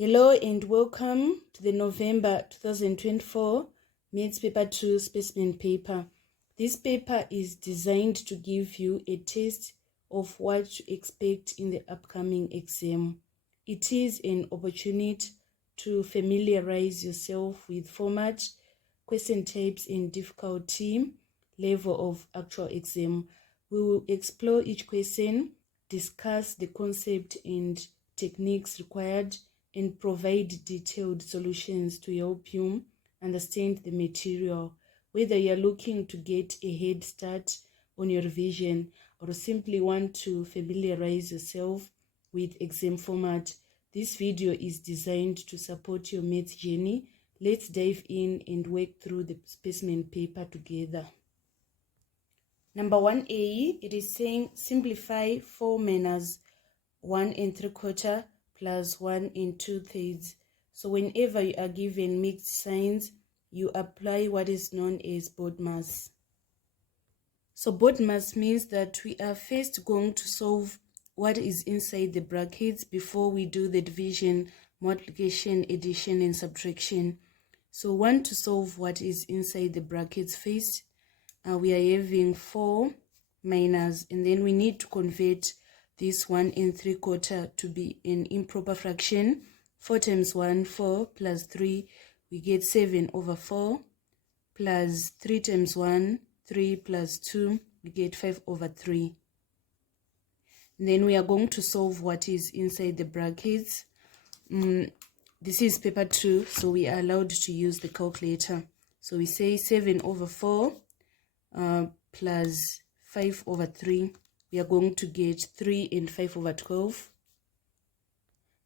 Hello and welcome to the November 2024 Maths Paper 2 Specimen paper. This paper is designed to give you a taste of what to expect in the upcoming exam. It is an opportunity to familiarize yourself with format, question types and difficulty level of actual exam. We will explore each question, discuss the concept and techniques required, and provide detailed solutions to help you understand the material, whether you are looking to get a head start on your revision or simply want to familiarize yourself with exam format. This video is designed to support your maths journey. Let's dive in and work through the specimen paper together. Number 1A, it is saying simplify 4 minus 1 3/4 plus 1 2/3. So whenever you are given mixed signs, you apply what is known as BODMAS. So BODMAS means that we are first going to solve what is inside the brackets before we do the division, multiplication, addition, and subtraction. So we want to solve what is inside the brackets first. We are having 4 minus, and then we need to convert this 1 3/4 to be an improper fraction. 4 times 1, 4, plus 3, we get 7/4, plus 3 times 1, 3, plus 2, we get 5/3. And then we are going to solve what is inside the brackets. This is paper 2, so we are allowed to use the calculator. So we say 7/4 plus 5/3. We are going to get 3 and 5/12.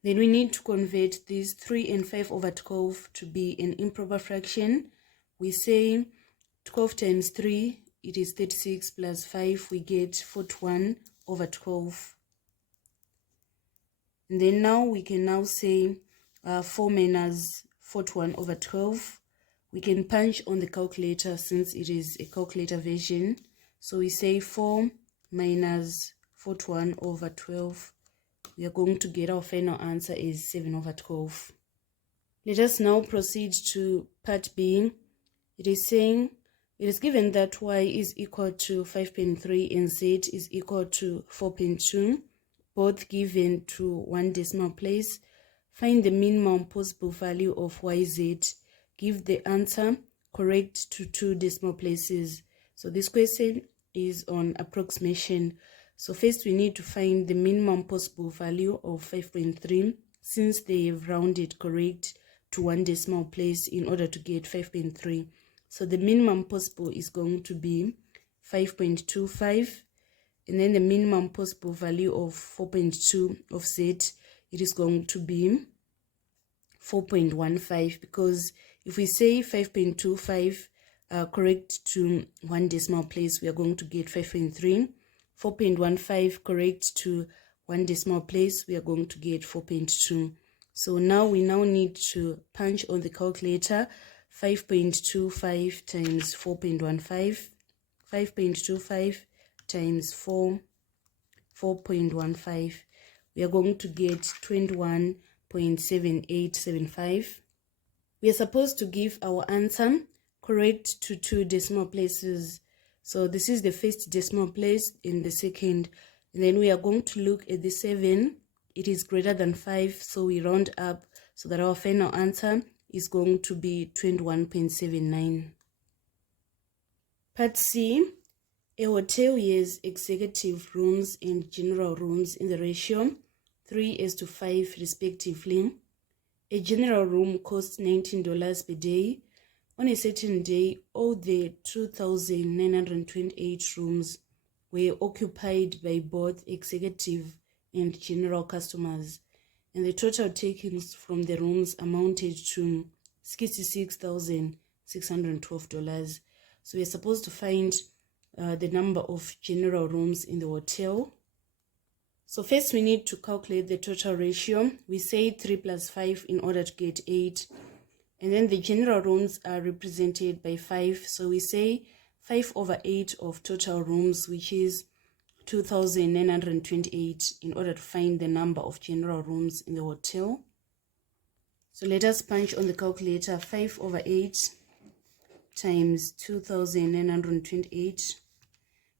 Then we need to convert this 3 and 5/12 to be an improper fraction. We say 12 times 3, it is 36, plus 5, we get 41/12. And then now we can now say 4 minus 41/12. We can punch on the calculator since it is a calculator version. So we say 4 minus 41/12. We are going to get our final answer is 7/12. Let us now proceed to part B. It is saying it is given that y is equal to 5.3 and z is equal to 4.2, both given to 1 decimal place. Find the minimum possible value of yz. Give the answer correct to 2 decimal places. So this question is on approximation. So first we need to find the minimum possible value of 5.3 since they have rounded correct to 1 decimal place in order to get 5.3. So the minimum possible is going to be 5.25, and then the minimum possible value of 4.2 of z, it is going to be 4.15, because if we say 5.25 correct to 1 decimal place, we are going to get 5.3. 4.15 correct to 1 decimal place, we are going to get 4.2. So now we need to punch on the calculator. 5.25 times 4.15, 5.25 times 4.15, we are going to get 21.7875. We are supposed to give our answer correct to 2 decimal places. So this is the first decimal place and the second. And then we are going to look at the 7. It is greater than 5, so we round up so that our final answer is going to be 21.79. Part C. A hotel has executive rooms and general rooms in the ratio 3:5 respectively. A general room costs $19 per day. On a certain day, all the 2,928 rooms were occupied by both executive and general customers, and the total takings from the rooms amounted to $66,612. So we're supposed to find the number of general rooms in the hotel. So first we need to calculate the total ratio. We say 3 plus 5 in order to get 8. And then the general rooms are represented by 5. So we say 5/8 of total rooms, which is 2,928, in order to find the number of general rooms in the hotel. So let us punch on the calculator 5 over 8 times 2,928.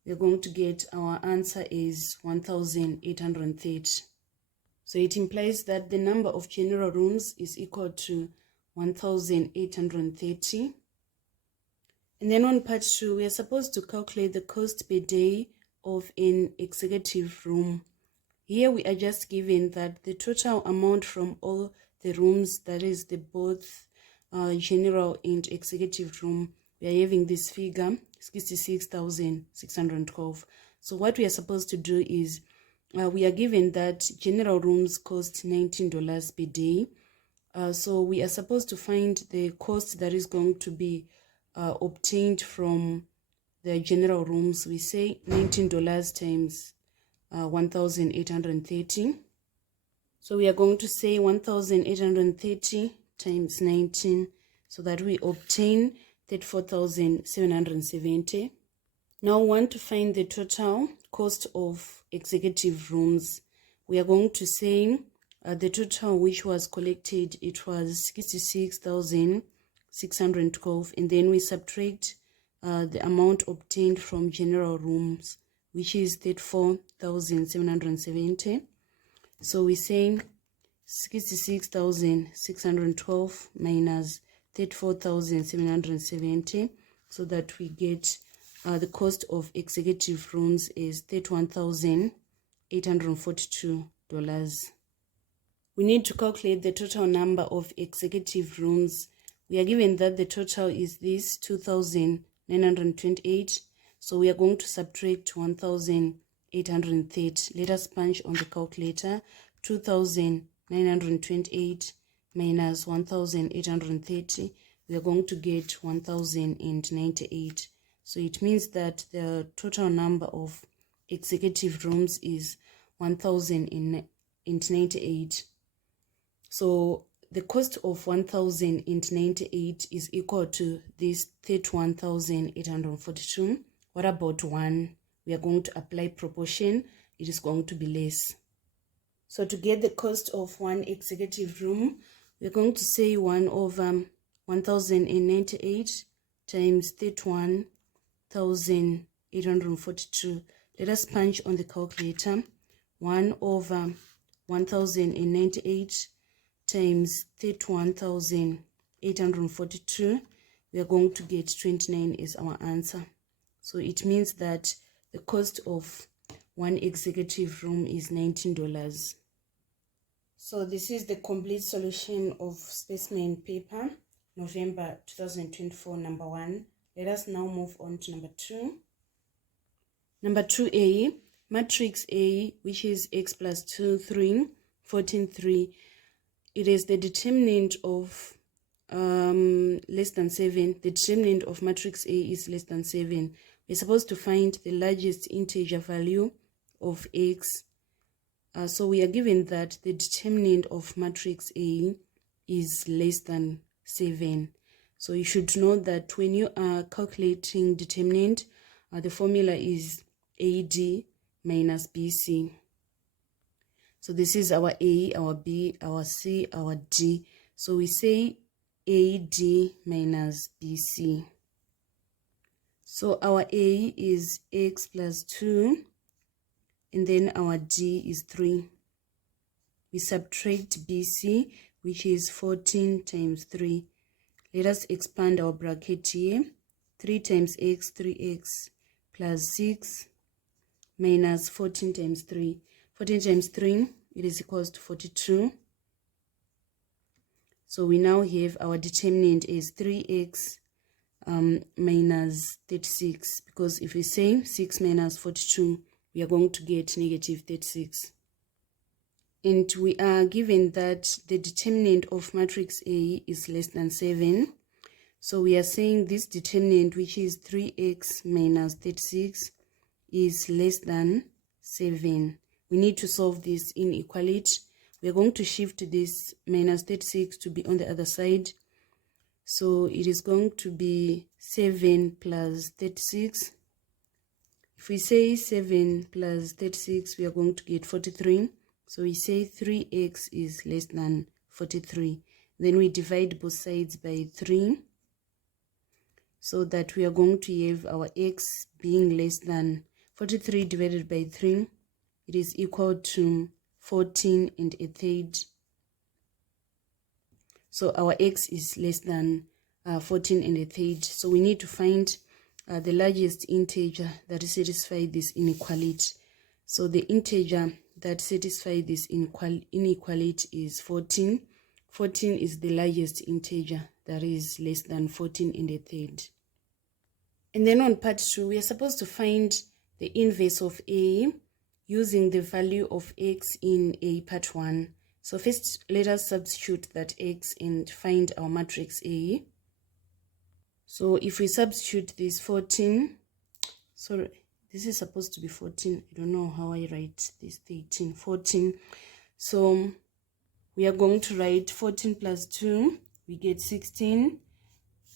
We're going to get our answer is 1,830. So it implies that the number of general rooms is equal to 1,830. And then on part 2, we are supposed to calculate the cost per day of an executive room. Here we are just given that the total amount from all the rooms, that is the both general and executive room, we are having this figure 66,612. So what we are supposed to do is we are given that general rooms cost $19 per day. So we are supposed to find the cost that is going to be obtained from the general rooms. We say $19 times 1,830. So we are going to say 1,830 times 19, so that we obtain 34,770. Now we want to find the total cost of executive rooms. We are going to say the total which was collected, it was 66,612, and then we subtract the amount obtained from general rooms, which is 34,770. So we say 66,612 minus 34,770, so that we get the cost of executive rooms is $31,842. We need to calculate the total number of executive rooms. We are given that the total is this 2,928. So we are going to subtract 1,830. Let us punch on the calculator. 2,928 minus 1,830. We are going to get 1,098. So it means that the total number of executive rooms is 1,098. So the cost of 1,098 is equal to this 31,842. What about 1? We are going to apply proportion. It is going to be less. So to get the cost of one executive room, we are going to say 1 over 1,098 times 31,842. Let us punch on the calculator. 1 over 1,098 times 31,842. We are going to get 29 as our answer. So it means that the cost of one executive room is $19. So this is the complete solution of specimen paper, November 2024, number 1. Let us now move on to number 2. Number 2A, matrix A, which is x plus 2, 3, 14, 3. It is the determinant of less than 7. The determinant of matrix A is less than 7. We're supposed to find the largest integer value of x. So we are given that the determinant of matrix A is less than 7. So you should know that when you are calculating determinant, the formula is AD minus BC. So this is our A, our B, our C, our D. So we say AD minus BC. So our A is x plus 2, and then our D is 3. We subtract BC, which is 14 times 3. Let us expand our bracket here. 3 times x, 3x, plus 6, minus 14 times 3. 14 times 3, it is equals to 42. So we now have our determinant is 3x minus 36, because if we say 6 minus 42, we are going to get negative 36. And we are given that the determinant of matrix A is less than 7. So we are saying this determinant, which is 3x minus 36, is less than 7. We need to solve this inequality. We are going to shift this minus 36 to be on the other side. So it is going to be 7 plus 36. If we say 7 plus 36, we are going to get 43. So we say 3x is less than 43. Then we divide both sides by 3, so that we are going to have our x being less than 43 divided by 3. It is equal to 14 and a third. So our x is less than 14 and a third. So we need to find the largest integer that satisfies this inequality. So the integer that satisfies this inequality is 14. 14 is the largest integer that is less than 14 and a third. And then on part 2, we are supposed to find the inverse of A using the value of x in A part 1. So first, let us substitute that x and find our matrix A. So if we substitute this 14, sorry, this is supposed to be 14. I don't know how I write this 13, 14. So we are going to write 14 plus 2, we get 16.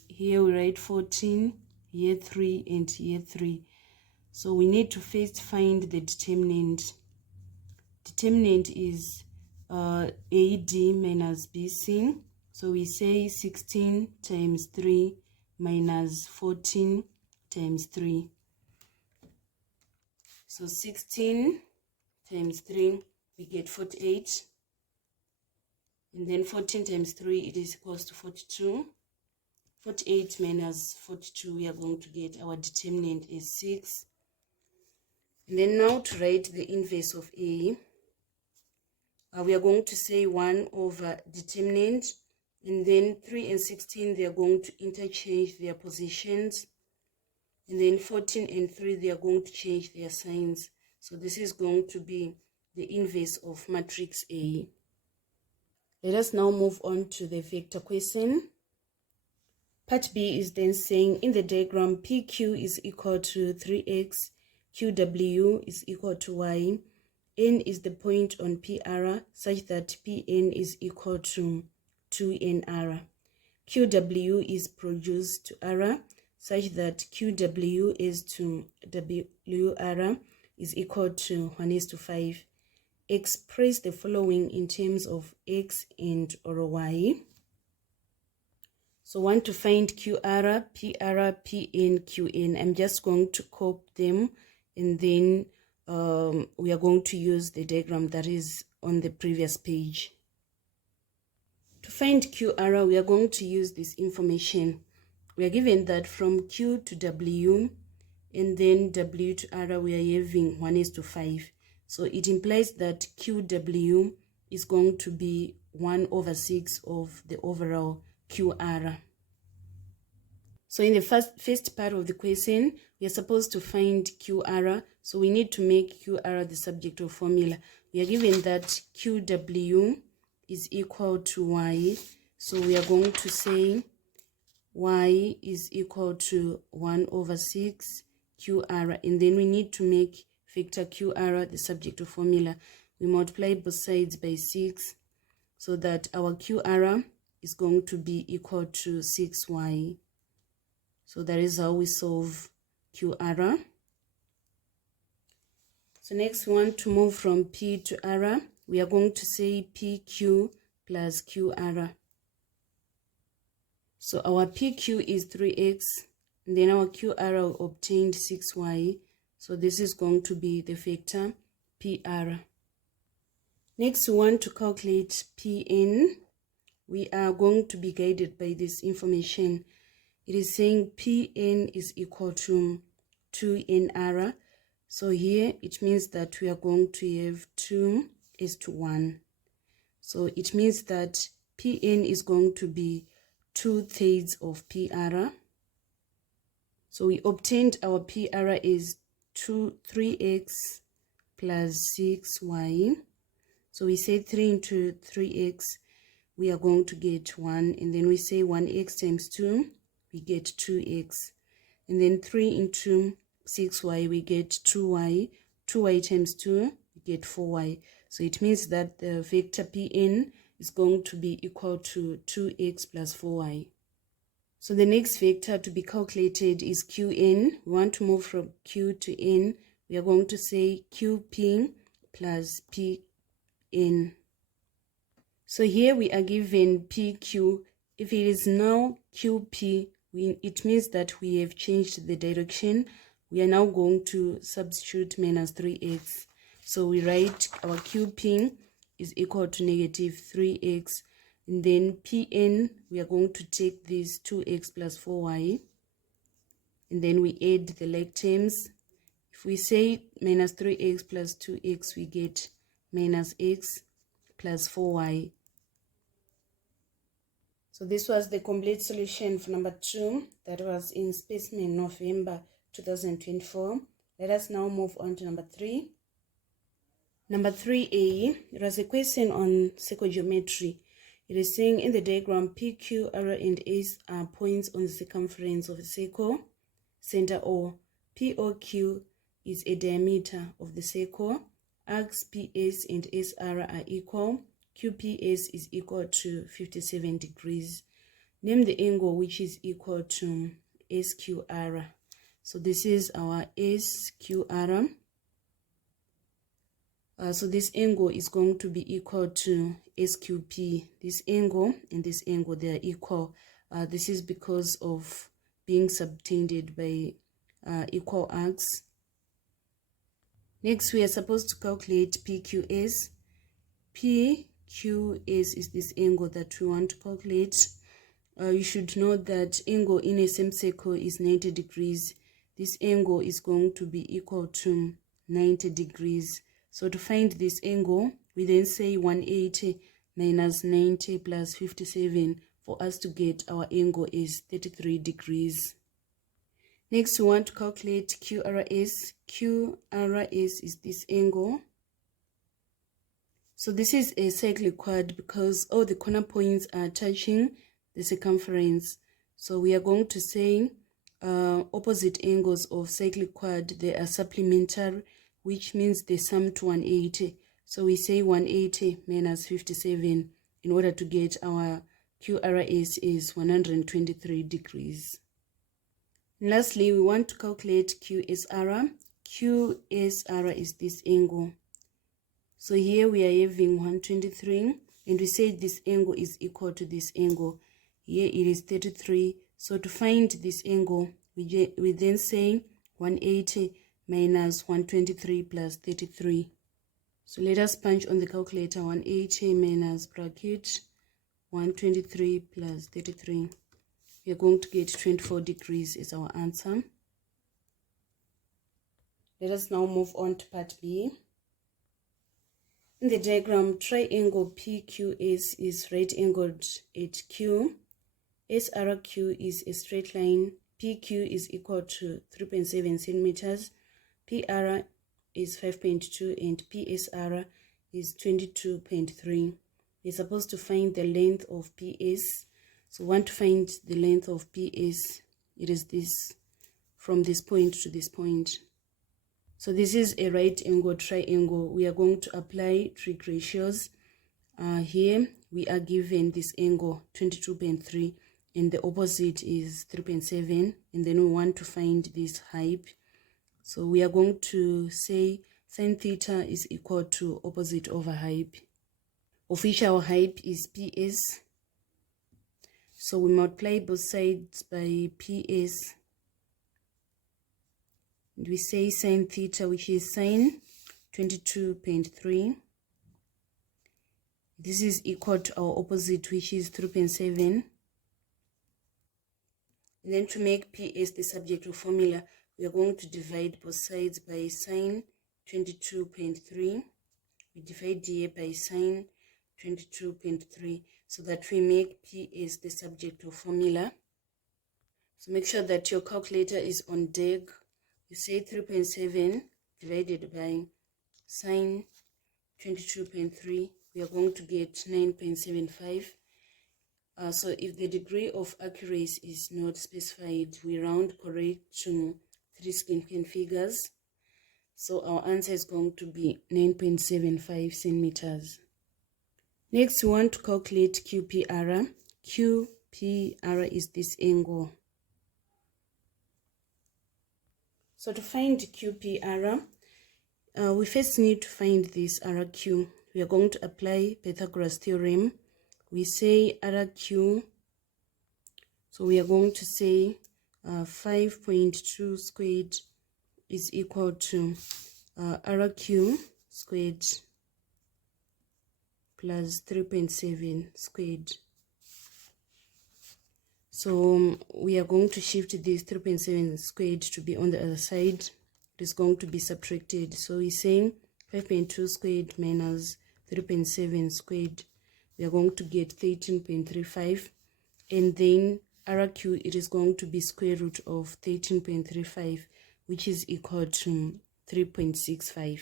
Here we write 14, here 3, and here 3. So we need to first find the determinant. Determinant is AD minus BC. So we say 16 times 3 minus 14 times 3. So 16 times 3, we get 48. And then 14 times 3, it is equals to 42. 48 minus 42, we are going to get our determinant is 6. And then now to write the inverse of A, we are going to say 1 over determinant, and then 3 and 16, they are going to interchange their positions, and then 14 and 3, they are going to change their signs. So this is going to be the inverse of matrix A. Let us now move on to the vector question. Part B is then saying in the diagram PQ is equal to 3x, QW is equal to y, N is the point on PR such that PN is equal to 2NR. QW is produced to R such that QW is to WR is equal to 1:5. Express the following in terms of x and or y. So want to find QR, PR, PN, QN. I'm just going to copy them, and then we are going to use the diagram that is on the previous page. To find QR, we are going to use this information. We are given that from Q to W and then W to R, we are having 1:5. So it implies that QW is going to be 1/6 of the overall QR. So in the first part of the question, we are supposed to find QR. So we need to make QR the subject of formula. We are given that QW is equal to Y. So we are going to say Y is equal to 1/6 QR. And then we need to make vector QR the subject of formula. We multiply both sides by 6 so that our QR is going to be equal to 6Y. So that is how we solve QR. So next one, to move from P to R, we are going to say PQ plus QR. So our PQ is 3x, and then our QR obtained 6y. So this is going to be the vector PR. Next, we want to calculate PN. We are going to be guided by this information. It is saying PN is equal to 2NR. So here it means that we are going to have 2:1. So it means that PN is going to be 2/3 of PR. So we obtained our PR is 3x plus 6y. So we say 3 into 3x, we are going to get 1. And then we say 1x times 2, we get 2x. And then 3 into 6y, we get 2y. 2y times 2, we get 4y. So it means that the vector Pn is going to be equal to 2x plus 4y. So the next vector to be calculated is Qn. We want to move from Q to N. We are going to say Qp plus Pn. So here we are given PQ. If it is now QP, it means that we have changed the direction. We are now going to substitute minus 3x. So we write our QP is equal to negative 3x. And then Pn, we are going to take this 2x plus 4y. And then we add the like terms. If we say minus 3x plus 2x, we get minus x plus 4y. So this was the complete solution for number 2 that was in Specimen November 2024. Let us now move on to number 3. Number 3a, it was a question on psychogeometry. It is saying in the diagram P, Q, R, and S are points on the circumference of a circle, center O. POQ is a diameter of the circle. Arcs PS and SR are equal. QPS is equal to 57 degrees. Name the angle which is equal to SQR. So this is our SQR. So this angle is going to be equal to SQP. This angle and this angle, they are equal. This is because of being subtended by equal arcs. Next, we are supposed to calculate PQS. PQS is this angle that we want to calculate. You should know that angle in a semicircle is 90 degrees. This angle is going to be equal to 90 degrees. So to find this angle, we then say 180 minus 90 plus 57 for us to get our angle is 33 degrees. Next, we want to calculate QRS. QRS is this angle. So this is a cyclic quad because all the corner points are touching the circumference. So we are going to say opposite angles of cyclic quad, they are supplementary, which means they sum to 180. So we say 180 minus 57 in order to get our QRS is 123 degrees. And lastly, we want to calculate QSR. QSR is this angle. So here we are having 123 and we say this angle is equal to this angle. Here it is 33. So to find this angle, we then say 180 minus 123 plus 33. So let us punch on the calculator 180 minus bracket 123 plus 33. We are going to get 24 degrees as our answer. Let us now move on to part B. In the diagram, triangle PQS is right angled at Q. SRQ is a straight line. PQ is equal to 3.7 centimeters. PR is 5.2 and PSR is 22.3. We're supposed to find the length of PS. So we want to find the length of PS. It is this, from this point to this point. So this is a right angle triangle. We are going to apply trig ratios. Here we are given this angle 22.3 and the opposite is 3.7, and then we want to find this height. So we are going to say sin theta is equal to opposite over height, of which our height is PS. So we multiply both sides by PS. And we say sin theta, which is sin 22.3. This is equal to our opposite, which is 3.7. And then to make PS the subjective formula, we are going to divide both sides by sin 22.3. We divide here by sin 22.3 so that we make PS the subjective formula. So make sure that your calculator is on deck. You say 3.7 divided by sin 22.3. We are going to get 9.75. So if the degree of accuracy is not specified, we round correct to 3 significant figures. So our answer is going to be 9.75 centimeters. Next, we want to calculate QPR. QPR is this angle. So to find QPR, we first need to find this RQ. we are going to apply Pythagoras theorem. We say RQ, so we are going to say 5.2 squared is equal to RQ squared plus 3.7 squared. So we are going to shift this 3.7 squared to be on the other side. It is going to be subtracted. So we're saying 5.2 squared minus 3.7 squared. We are going to get 13.35. And then RQ, it is going to be square root of 13.35, which is equal to 3.65.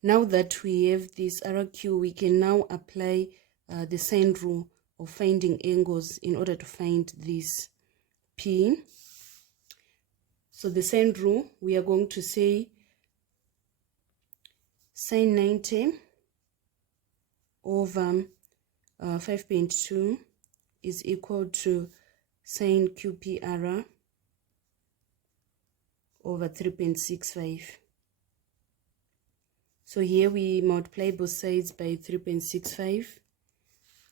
Now that we have this RQ, we can now apply the sine rule of finding angles in order to find this P. So the sine rule, we are going to say sine 90 over 5.2 is equal to sine QPR over 3.65. So here we multiply both sides by 3.65.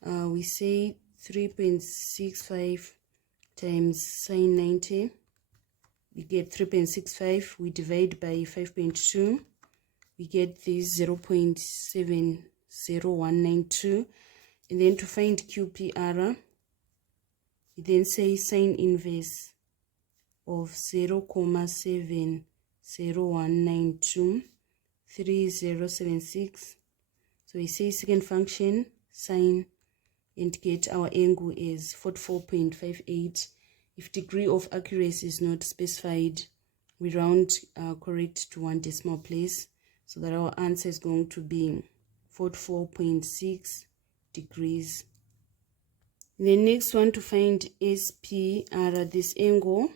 We say 3.65 times sine 90. We get 3.65. We divide by 5.2. We get this 0.70192. And then to find QPR, we then say sine inverse of 0.70192, 3076. So we say second function sine and get our angle is 44.58. If degree of accuracy is not specified, we round correct to one decimal place, so that our answer is going to be 44.6 degrees. The next one, to find SPR, this angle.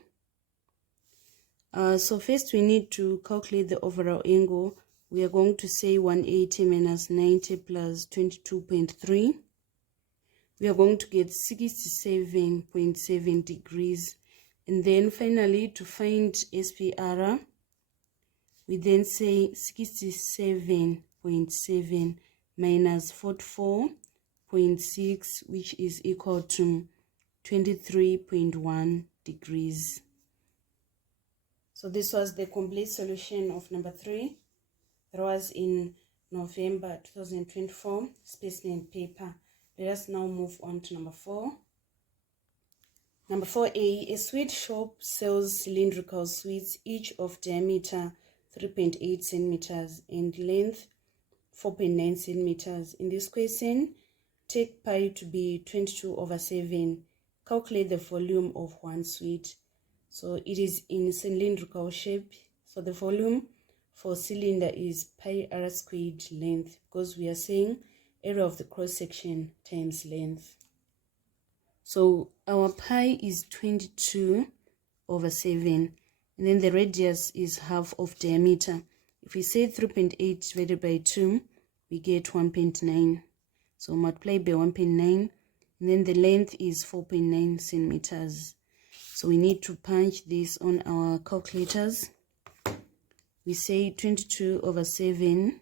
So first we need to calculate the overall angle. We are going to say 180 minus 90 plus 22.3. We are going to get 67.7 degrees. And then finally, to find SPR, we then say 67.7 minus 44.6, which is equal to 23.1 degrees. So this was the complete solution of number 3. That was in November 2024 specimen paper. Let us now move on to number 4. Number 4A, a sweet shop sells cylindrical sweets, each of diameter 3.8 centimeters and length 4.9 centimeters. In this question, take pi to be 22/7. Calculate the volume of one sweet. So it is in cylindrical shape. So the volume for cylinder is pi r squared length, because we are saying area of the cross section times length. So our pi is 22/7, and then the radius is half of diameter. If we say 3.8 divided by 2, we get 1.9. So multiply by 1.9, and then the length is 4.9 centimeters. So we need to punch this on our calculators. We say 22/7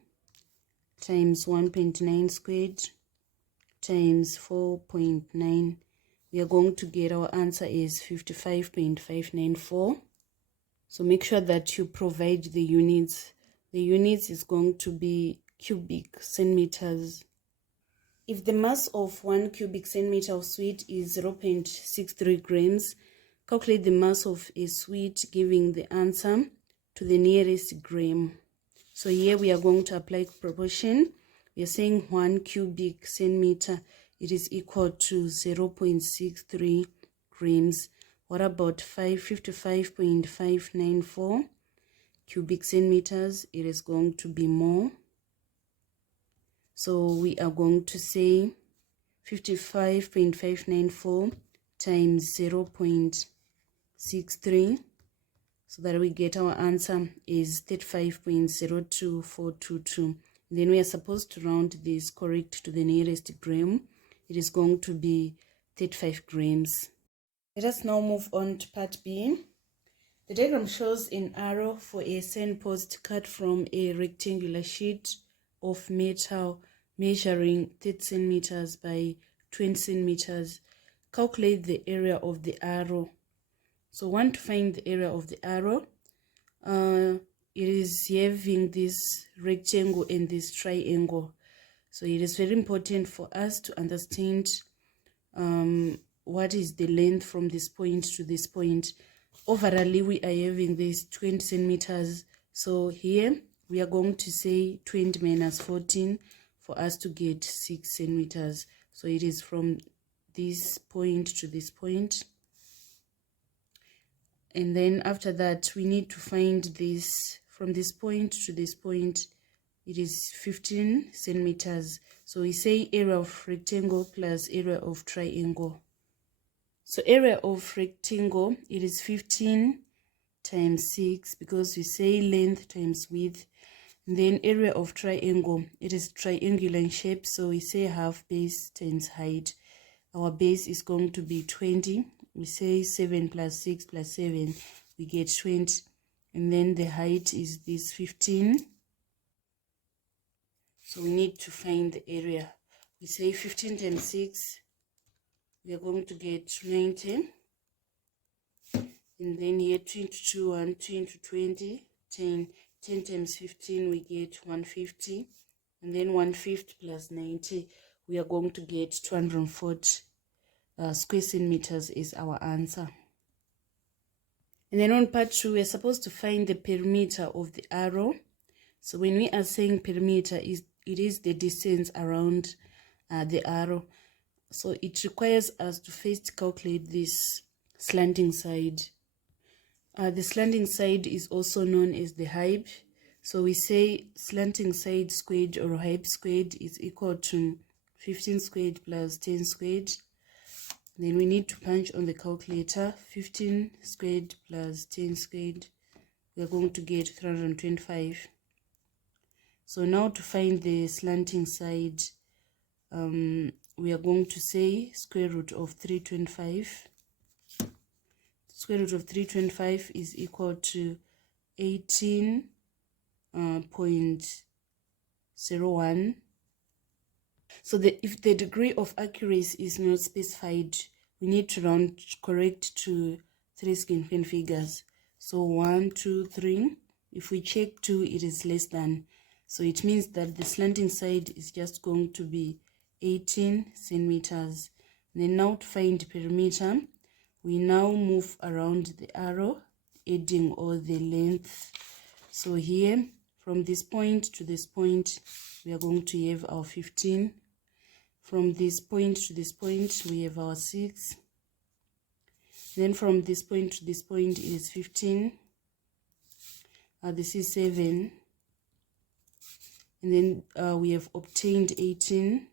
times 1.9 squared times 4.9. We are going to get our answer is 55.594. So make sure that you provide the units. The units is going to be cubic centimeters. If the mass of 1 cubic centimeter of sweet is 0.63 grams, calculate the mass of a sweet, giving the answer to the nearest gram. So here we are going to apply proportion. We are saying 1 cubic centimeter, it is equal to 0.63 grams. What about 55.594 cubic centimeters? It is going to be more. So we are going to say 55.594 times 0.63, so that we get our answer is 35.02422. Then we are supposed to round this correct to the nearest gram. It is going to be 35 grams. Let us now move on to part B. The diagram shows an arrow for a signpost cut from a rectangular sheet of metal measuring 30 centimeters by 20 centimeters. Calculate the area of the arrow. So want to find the area of the arrow. It is having this rectangle and this triangle. So it is very important for us to understand what is the length from this point to this point. Overall, we are having this 20 centimeters. So here we are going to say 20 minus 14 for us to get 6 centimeters. So it is from this point to this point. And then after that, we need to find this from this point to this point. It is 15 centimeters. So we say area of rectangle plus area of triangle. So area of rectangle, it is 15 times 6 because we say length times width. And then area of triangle, it is triangular in shape. So we say half base times height. Our base is going to be 20. We say 7 plus 6 plus 7, we get 20. And then the height is this 15. So we need to find the area. We say 15 times 6, we are going to get 90. And then here 22, 1, 20, 20, 10. 10 times 15, we get 150. And then 150 plus 90, we are going to get 240 square centimeters is our answer. And then on part 2, we are supposed to find the perimeter of the arrow. So when we are saying perimeter, it is the distance around the arrow. So it requires us to first calculate this slanting side. The slanting side is also known as the height. So we say slanting side squared or height squared is equal to 15 squared plus 10 squared. Then we need to punch on the calculator. 15 squared plus 10 squared, we are going to get 325. So now to find the slanting side, we are going to say square root of 325. Square root of 325 is equal to 18.01. So if the degree of accuracy is not specified, we need to round correct to 3 significant figures. So 1, 2, 3. If we check 2, it is less than. So it means that the slanting side is just going to be 18 centimeters. And then now to find perimeter, we now move around the arrow, adding all the length. So here, from this point to this point, we are going to have our 15. From this point to this point, we have our 6. Then from this point to this point, it is 15. This is 7. And then we have obtained 18.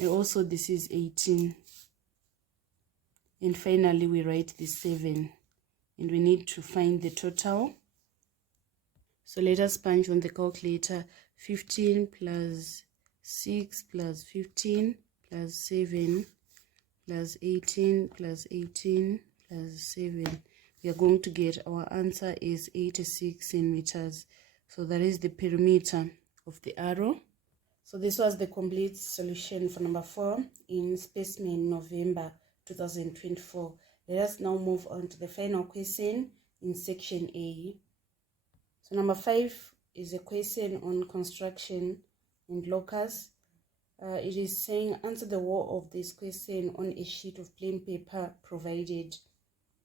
And also this is 18. And finally, we write this 7. And we need to find the total. So let us punch on the calculator. 15 plus 6 plus 15 plus 7 plus 18 plus 18 plus 7. We are going to get our answer is 86 centimeters. So that is the perimeter of the arrow. So this was the complete solution for number 4 in Specimen November 2024. Let us now move on to the final question in section A. So number 5 is a question on construction and locus. It is saying answer the whole of this question on a sheet of plain paper provided.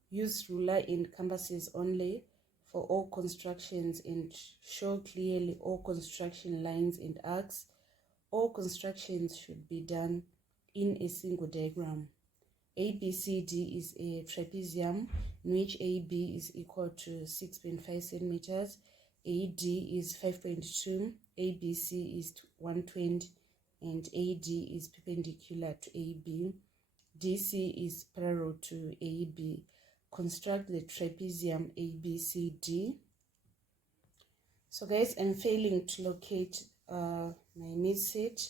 Use ruler and compasses only for all constructions and show clearly all construction lines and arcs. All constructions should be done in a single diagram. ABCD is a trapezium in which AB is equal to 6.5 centimeters, AD is 5.2, ABC is 120, and AD is perpendicular to AB. DC is parallel to AB. Construct the trapezium ABCD. So guys, I'm failing to locate my message,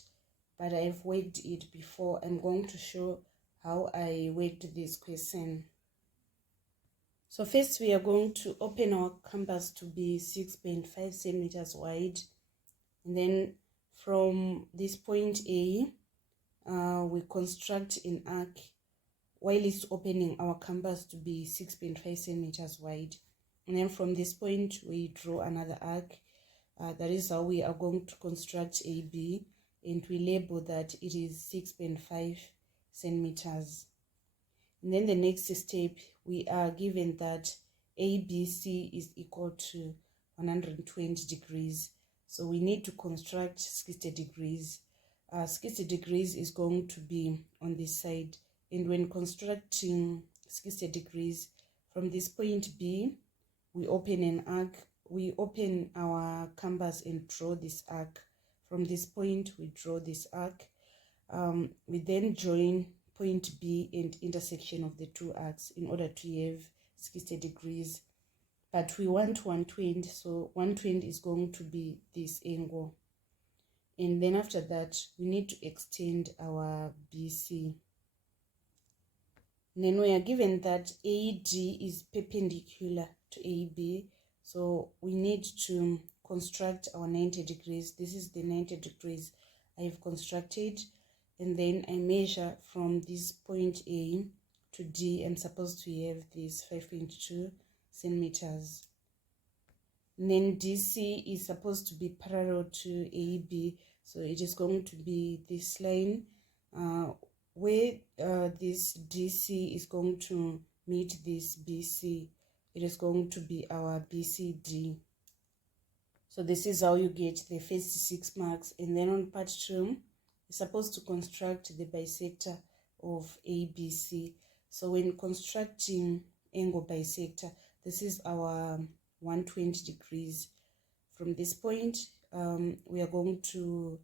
but I've worked it before. I'm going to show how I worked this question. So first we are going to open our canvas to be 6.5 centimeters wide, And then from this point A, we construct an arc while it's opening our canvas to be 6.5 centimeters wide. And then from this point, we draw another arc. That is how we are going to construct AB, and we label that it is 6.5 centimeters. And then the next step, we are given that ABC is equal to 120 degrees. So we need to construct 60 degrees. 60 degrees is going to be on this side. And when constructing 60 degrees, from this point B, we open an arc. We open our canvas and draw this arc. From this point, we draw this arc. We then join point B and intersection of the two arcs in order to have 60 degrees. But we want 120, so 120 is going to be this angle. And then after that, we need to extend our BC. And then we are given that AD is perpendicular to AB. So we need to construct our 90 degrees. This is the 90 degrees I have constructed. And then I measure from this point A to D. I'm supposed to have this 5.2 centimeters. And then DC is supposed to be parallel to AB. So it is going to be this line where this DC is going to meet this BC. It is going to be our BCD. So this is how you get the first 6 marks. And then on part 2, you're supposed to construct the bisector of ABC. So when constructing angle bisector, this is our 120 degrees. From this point, we are going to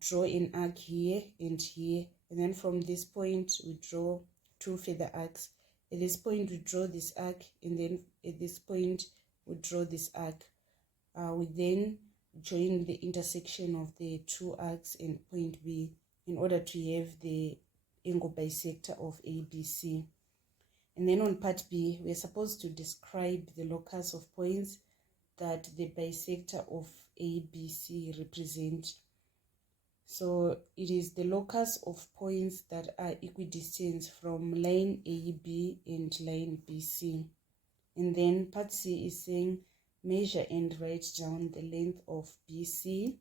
draw an arc here and here. And then from this point, we draw 2 further arcs. At this point, we draw this arc, and then at this point, we draw this arc. We then join the intersection of the 2 arcs and point B in order to have the angle bisector of ABC. And then on part B, we are supposed to describe the locus of points that the bisector of ABC represent. So it is the locus of points that are equidistant from line AB and line BC. And then part C is saying measure and write down the length of BC.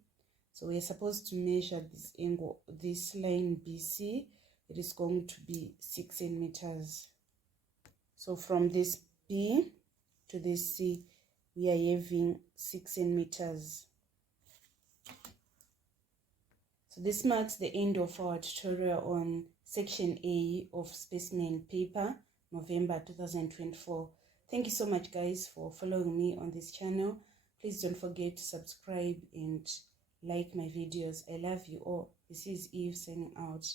So we are supposed to measure this angle, this line BC. It is going to be 6 centimeters. So from this B to this C, we are having 6 centimeters. So this marks the end of our tutorial on section A of specimen paper, November 2024. Thank you so much, guys, for following me on this channel. Please don't forget to subscribe and like my videos. I love you all. This is Eve signing out.